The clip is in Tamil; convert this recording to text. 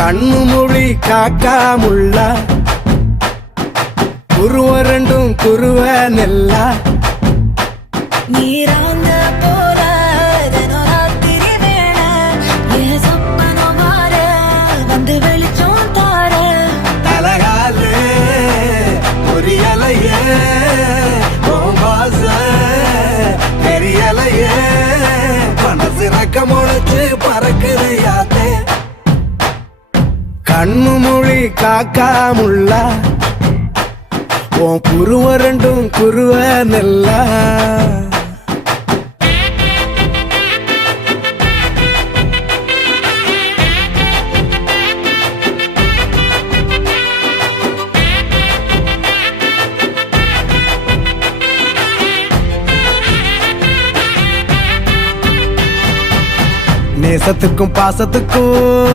கண்ணு மொழி காக்காமுள்ள குருவ ரெண்டும் குருவ நெல்லா நீராங்க போல ராத்திரி வேண என் சொப்பனம் மாற வந்து வெளிச்சம் தார தலகாலே பொரியலையே வாச பெரியலையே மனசு ரக்க முளைச்சு பறக்குது யாத்தே கண்ணு மொழி காக்காமுள்ள உன் குருவ ரெண்டும் குருவ நெல்லா நேசத்துக்கும் பாசத்துக்கும்